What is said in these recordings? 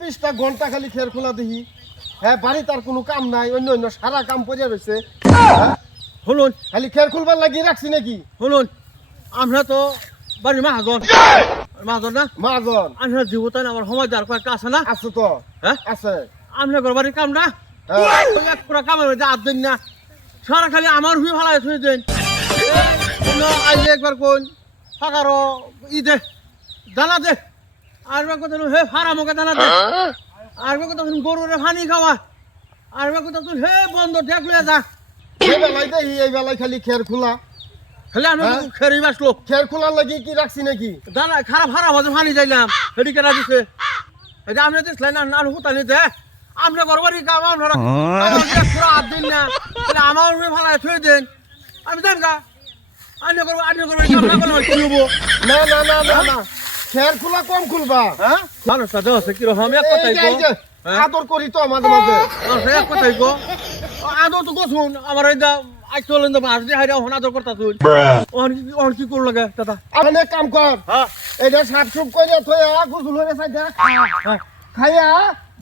বিশটা ঘন্টা খালি খের খোলা দেখি। হ্যাঁ, বাড়ি তার কোনো কাম নাই, অন্য অন্য সারা কাম পড়ে রয়েছে। শুনুন, খালি খের খুলবার লাগিয়ে রাখছি নাকি? শুনুন, আমরা তো বাড়ির মাহাজন না মাজন আমরা জীবতাই আমার সময় যার কয়েকটা আছে না। আছে তো। হ্যাঁ আছে। আমরা ঘর বাড়ির কাম না, এক পুরা কামের মধ্যে হাত দেন না, সারা খালি আমার হুই ভালাই শুনে দেন। আইলে একবার কোন ফাঁকারও দে দানা দে, আর কথা হে ফারামকে দানা দে, আর কথা গরুরে পানি খাওয়া, আর কথা হে বন্ধ দেখলে যা। এই বেলায় দেখি, এই বেলায় খালি খের খোলা। খালি আমরা খেরি বাসলো খের খোলার লাগিয়ে কি রাখছি নাকি? দানা খারাপ হারা বাজে পানি যাইলাম হেডি কেনা দিছে। এটা আমরা দিসলাই না না হুতানি দে, আমরা গরবারি কাম আমরা পুরো হাত দিন না, তাহলে আমার ভালাই থুয়ে দেন। আমি দেন গা আন্য গরবারি কাম না করলে কি হবো? না না না না না, খের খোলা কম খুলবা। হ্যাঁ মানুষটা দেওয়া আছে কিরকম এক কথাই এই যে আদর করি তো মাঝে মাঝে। এক কথাই গো আদর তো গোছুন আমার এই আজ চলেন তো মাছ দিয়ে হাইরা আদর করতা তুই ওহন কি করল লাগে দাদা? আপনি এক কাম কর, হ্যাঁ এটা সাপ সুপ করে থইয়া গুসুল হয়ে সাইডা খাইয়া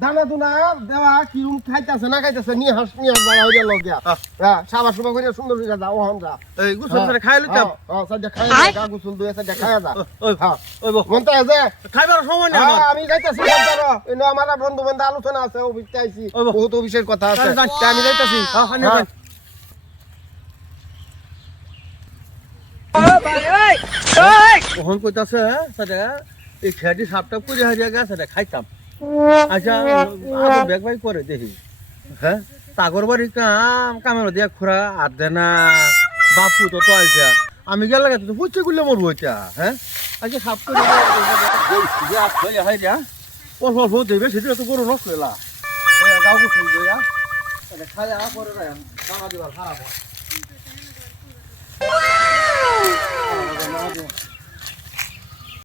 দানা দুনা দেওয়া কিরম খাইতেছে না খাইতেছে নিয়ে হাস বাড়া হইয়া লগিয়া। হ্যাঁ, সাবা সুবা করে সুন্দর হইয়া যা ওহন যা। এই গুছল করে খাই লইতাম। সাইডা খাইয়া গা গুসুল দুয়ে সাইডা খাইয়া যা। ওই হ্যাঁ, ওই বো মনটা আছে। খাইবার সময় নেই আমার। আমি যাইতাছি তারও এনো আমার বন্ধু বান্ধব আলোচনা আছে, অফিসে আইছি, ওই বাহ। বহুত অফিসের কথা আছে। তাহলে যাই। তা আমি যাইতাছি। হ্যাঁ হানি হ্যাঁ। ওহন কইতাছে সাদা এই খেডি সাপটা পুরি হারিয়া গেছে রে খাইতাম। আচ্ছা আবার ব্যাগ বাই করে দেখি। হ্যাঁ তাগর বাড়ি কামের দিয়া খুরা আর দে না বাপু তো তো আইছা আমি গেলে তো বুঝছে গুলে মরবো এটা। হ্যাঁ আচ্ছা সাপ করে হাইয়া অল্প অল্প দেবে সেটা তো গরু নষ্ট হইলা গাও গুছল দিয়া খাইয়া পরে দাঁড়া দিবার খারাপ